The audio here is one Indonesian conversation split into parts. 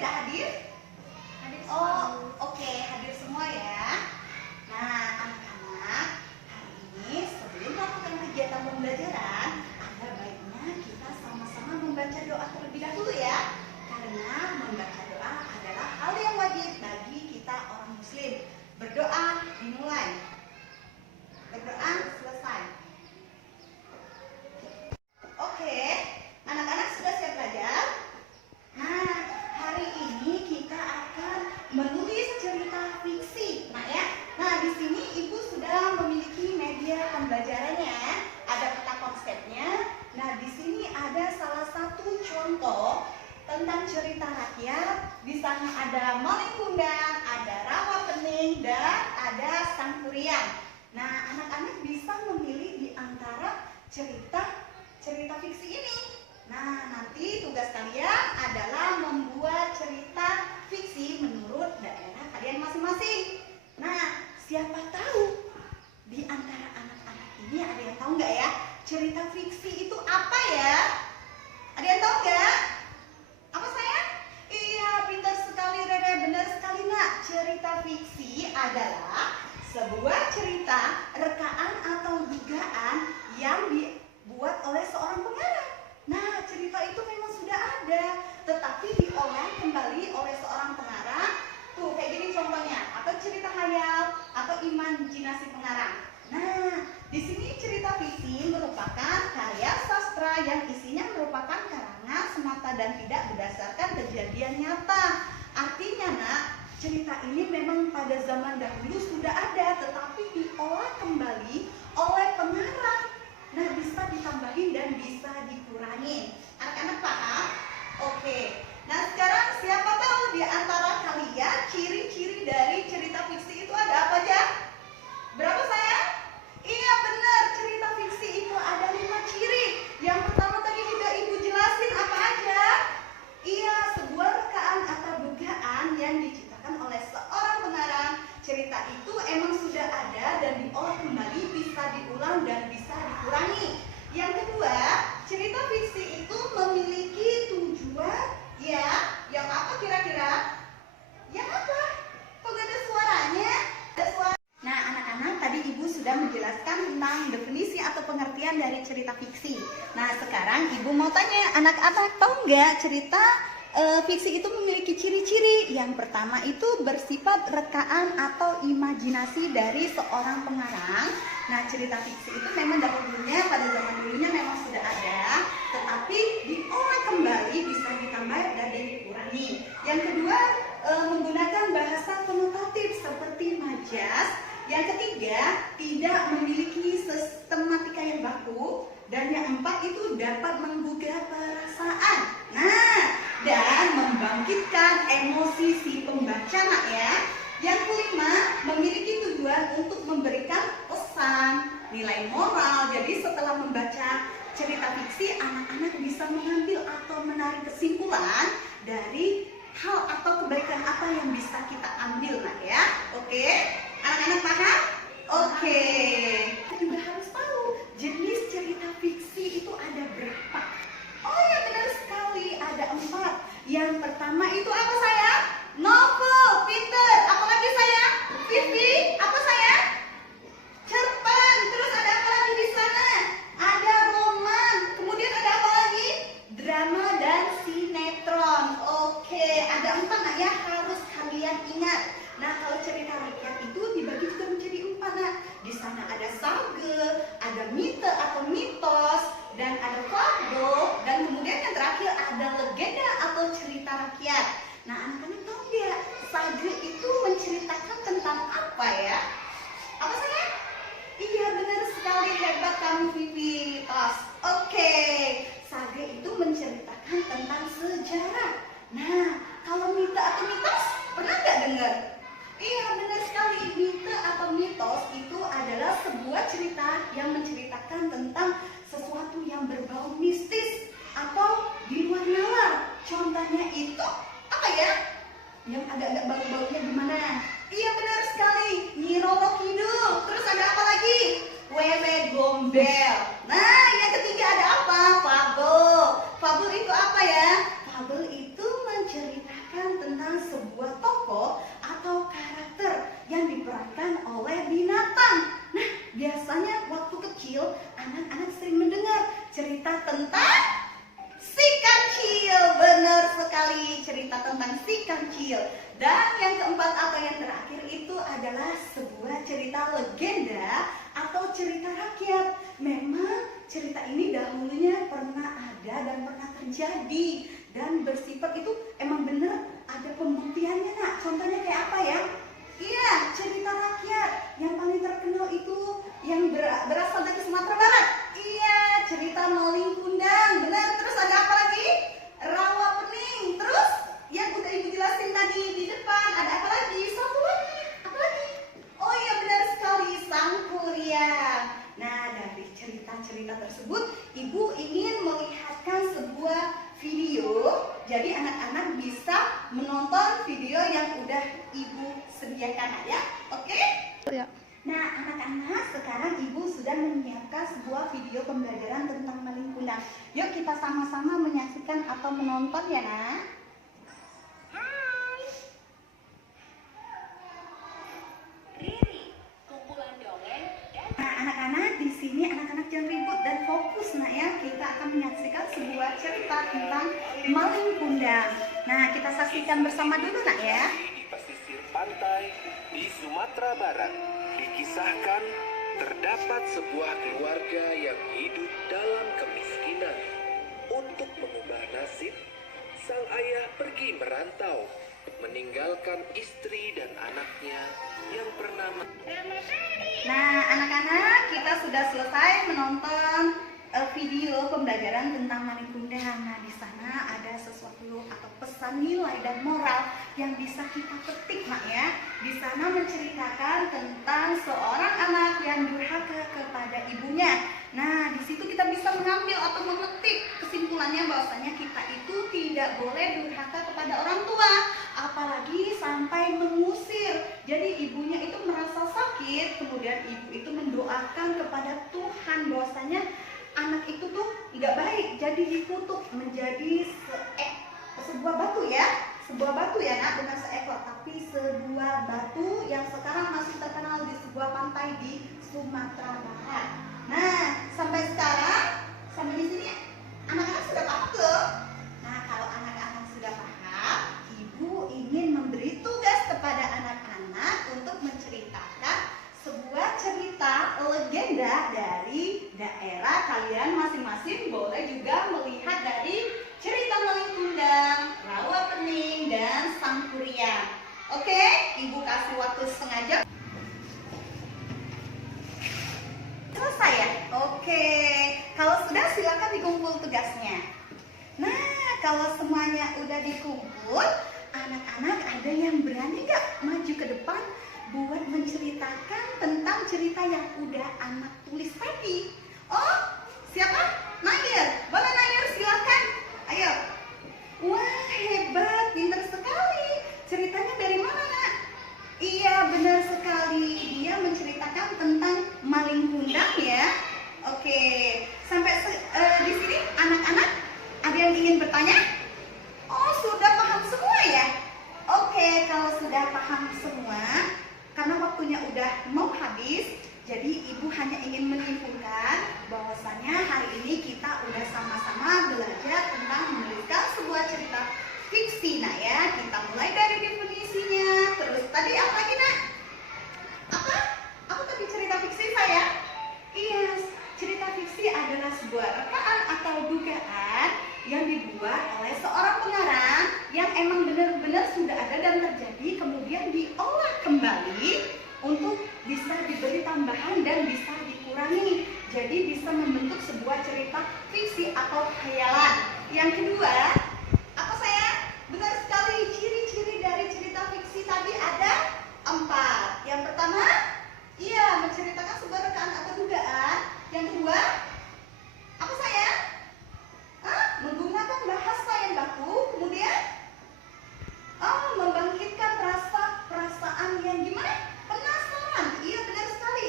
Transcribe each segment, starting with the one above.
tidak hadir? Oh, oke, hadir semua ya. Nah, anak-anak, hari ini sebelum melakukan kegiatan pembelajaran, ada baiknya kita sama-sama membaca doa terlebih dahulu ya. Karena membaca doa adalah hal yang wajib bagi kita orang muslim. Berdoa dimulai. Berdoa selesai. Oke, anak-anak sudah siap belajar? Nah, hari ini kita akan menulis cerita fiksi. Nah ya, nah di sini ibu sudah memiliki media pembelajarannya. Ada peta konsepnya. Nah di sini ada salah satu contoh tentang cerita rakyat. Di sana ada maling kundang, ada rawa pening, dan ada sang kurian. Nah anak-anak bisa memilih di antara cerita fiksi ini. Nah, nanti tugas kalian adalah membuat cerita fiksi menurut daerah kalian masing-masing. Nah, siapa tahu di antara anak-anak ini ada yang tahu nggak ya? Cerita fiksi itu apa ya? Ada yang tahu nggak? Apa sayang? Iya, pintar sekali Rere, benar sekali nak. Cerita fiksi adalah sebuah cerita, rekaan atau dugaan yang dibuat oleh seorang pengarang. Nah, cerita itu memang sudah ada, tetapi diolah kembali oleh seorang pengarang. Tuh, kayak gini contohnya, atau cerita khayal, atau imajinasi pengarang. Nah, di sini cerita fiksi merupakan karya sastra yang isinya merupakan karangan semata dan tidak berdasarkan kejadian nyata. Artinya, nak, cerita ini memang pada zaman dahulu sudah ada, tetapi diolah kembali oleh pengarang. Nah, bisa ditambahin dan bisa dikurangin. Anak-anak paham? Oke. Nah, sekarang siapa tahu di antara kalian ciri-ciri dari cerita fiksi itu ada apa aja? Berapa sayang? Iya benar, cerita fiksi itu ada 5 ciri. Yang pertama tadi udah ibu jelasin apa aja? Iya, sebuah rekaan atau dugaan yang diciptakan oleh seorang pengarang. Cerita itu emang sudah ada dan diolah kembali, bisa diulang dan bisa dikurangi. Yang kedua, cerita fiksi itu memiliki tujuan ya. Yang apa kira-kira? Yang apa? Kok gak ada suaranya? Ada suara. Nah, anak-anak, tadi ibu sudah menjelaskan tentang definisi atau pengertian dari cerita fiksi. Nah, sekarang ibu mau tanya, anak-anak tahu nggak cerita fiksi itu memiliki ciri-ciri. Yang pertama itu bersifat rekaan atau imajinasi dari seorang pengarang. Nah, cerita fiksi itu memang dahulunya, pada zaman dulunya memang sudah ada, tetapi diolah kembali, bisa ditambah dan dikurangi. Yang kedua, menggunakan bahasa konotatif seperti majas. Yang ketiga, tidak memiliki sistematika yang baku. Dan yang empat itu dapat menggugah perasaan. Nah, dan membangkitkan emosi si pembaca, nak ya. Yang kelima, memiliki tujuan untuk memberikan pesan, nilai moral. Jadi setelah membaca cerita fiksi, anak-anak bisa mengambil atau menarik kesimpulan dari hal atau kebaikan apa yang bisa kita ambil, nak ya. Oke, anak-anak paham? Oke. Kita juga harus tahu jenis cerita fiksi itu ada berapa. Oh ya, benar sekali, ada 4. Yang pertama itu apa sayang? Novel, pinter. Apalagi sayang? Vivi, apa sayang? Cerpen. Terus ada apa lagi di sana? Ada roman. Kemudian ada apa lagi? Drama dan sinetron. Oke, ada 4 nak ya, harus kalian ingat. Nah, kalau cerita rakyat itu dibagi juga menjadi 4 nak. Di sana ada sage, ada mite atau mitos, dan ada fabel, dan kemudian yang terakhir ada legenda atau cerita rakyat. Nah, anak-anak tahu nggak, sage itu menceritakan tentang apa ya? Apa sayang? Iya benar sekali, hebat kamu Vivi. Oke, sage itu menceritakan tentang sejarah. Nah, kalau mite atau mitos, pernah nggak dengar? Iya benar sekali, mite atau mitos itu adalah sebuah cerita yang menceritakan tentang sesuatu yang berbau mistis atau di luar nalar. Contohnya itu apa ya? Yang agak-agak bau-baunya gimana? Iya benar sekali, Nyi Roro Kidul. Terus ada apa lagi? Wewe Gombel. Nah, yang ketiga ada apa? Fabel. Fabel itu apa ya? Fabel itu menceritakan tentang sebuah tokoh atau karakter yang diperankan oleh binatang. Nah, biasanya waktu kecil anak-anak sering mendengar cerita tentang si kancil. Benar sekali, cerita tentang si kancil. Dan yang keempat atau yang terakhir itu adalah sebuah cerita legenda atau cerita rakyat. Memang cerita ini dahulunya pernah ada dan pernah terjadi, dan bersifat itu emang benar ada pembuktiannya, nak. Contohnya kayak apa ya? Iya, cerita rakyat yang paling terkenal itu yang berasal dari Sumatera Barat. Iya, cerita Malin Kundang. Benar. Terus ada apa lagi? Rawa Pening. Terus yang udah ibu jelasin tadi di depan, ada apa lagi? Satu lagi. Apa lagi? Oh iya, benar sekali, Sangkuriang. Nah, dari cerita-cerita tersebut, ibu ingin melihatkan sebuah video. Jadi anak-anak bisa menonton video yang udah ibu sediakan ya. Oke? Ya. Nah, anak-anak, sekarang ibu sudah menyiapkan sebuah video pembelajaran tentang Malin Kundang. Yuk kita sama-sama menyaksikan atau menonton ya, nak. Nah, anak-anak, di sini anak-anak jangan ribut dan fokus, nak ya. Kita akan menyaksikan sebuah cerita tentang Malin Kundang. Nah, kita saksikan bersama dulu, nak ya. Di pesisir pantai di Sumatera Barat dikisahkan terdapat sebuah keluarga yang hidup dalam kemiskinan. Untuk mengubah nasib, sang ayah pergi merantau, meninggalkan istri dan anaknya yang bernama. Nah, anak-anak, kita sudah selesai menonton video pembelajaran tentang Malin Kundang. Nah, di sana ada sesuatu atau pesan nilai dan moral yang bisa kita petik, nak ya. Di sana menceritakan tentang seorang anak yang durhaka kepada ibunya. Nah, di situ kita bisa mengambil atau memetik kesimpulannya bahwasanya kita itu tidak boleh durhaka kepada orang tua, apalagi sampai mengusir. Jadi ibunya itu merasa sakit, kemudian ibu itu mendoakan kepada Tuhan bahwasanya anak itu tuh nggak baik, jadi dikutuk menjadi sebuah batu ya. Sebuah batu ya, nak, bukan seekor, tapi sebuah batu yang sekarang masih terkenal di sebuah pantai di Sumatera Barat. Nah, sampai sekarang, sampai di sini anak-anak sudah paham belum? Nah, kalau anak-anak sudah paham, ibu ingin memberi tugas kepada anak-anak untuk menceritakan sebuah cerita legenda dari daerah kalian masing-masing. Boleh juga melihat dari cerita Malin Kundang, Rawa Pening, dan Sangkuriang. Oke, ibu kasih waktu setengah jam. Selesai ya? Oke, kalau sudah silakan dikumpul tugasnya. Nah, kalau semuanya udah dikumpul, anak-anak ada yang berani nggak maju ke depan buat menceritakan tentang cerita yang udah anak tulis tadi? Oh, siapa? Nair. Boleh Nair, silakan. Ayo. Wah, hebat, pintar sekali. Ceritanya dari mana, nak? Iya, benar sekali. Dia menceritakan tentang Malin Kundang ya. Oke, sampai di sini anak-anak ada yang ingin bertanya? Oh, sudah paham semua ya? Oke, kalau sudah paham semua, karena waktunya udah mau habis, jadi ibu hanya ingin menyimpulkan bahwasanya hari ini kita udah sama-sama belajar tentang menuliskan sebuah cerita fiksi, nak ya. Kita mulai dari definisinya. Terus tadi apa lagi, nak? Apa tadi cerita fiksi saya? Iya, cerita fiksi adalah sebuah rekaan atau dugaan yang dibuat oleh seorang pengarang yang emang benar-benar sudah ada dan terjadi, kemudian diolah kembali untuk bisa diberi tambahan dan bisa dikurangi. Jadi bisa membentuk sebuah cerita fiksi atau khayalan. Yang kedua, apa saya? Benar sekali, ciri-ciri dari cerita fiksi tadi ada 4. Yang pertama, iya, menceritakan sebuah rekaan atau dugaan. Yang kedua, apa saya? Menggunakan bahasa yang baku. Kemudian, membangkitkan rasa perasaan yang gimana? Penasaran. Iya, benar sekali.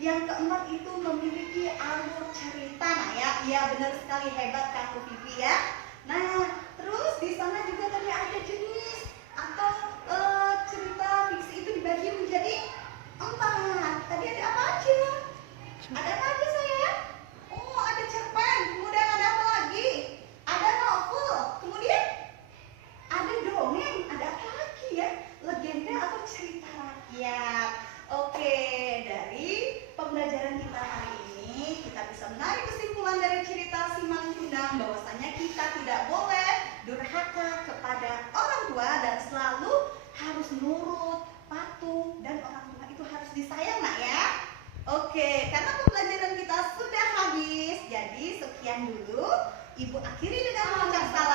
Yang keempat itu memiliki alur cerita, nah ya. Iya, benar sekali, hebat Kak Vivi ya. Nah, ini ya, legenda atau cerita rakyat. Oke, dari pembelajaran kita hari ini kita bisa menarik kesimpulan dari cerita si Mang Cundang bahwasanya kita tidak boleh durhaka kepada orang tua dan selalu harus nurut, patuh, dan orang tua itu harus disayang nak ya. Oke, karena pembelajaran kita sudah habis, jadi sekian dulu. Ibu akhiri dengan mengucap salam.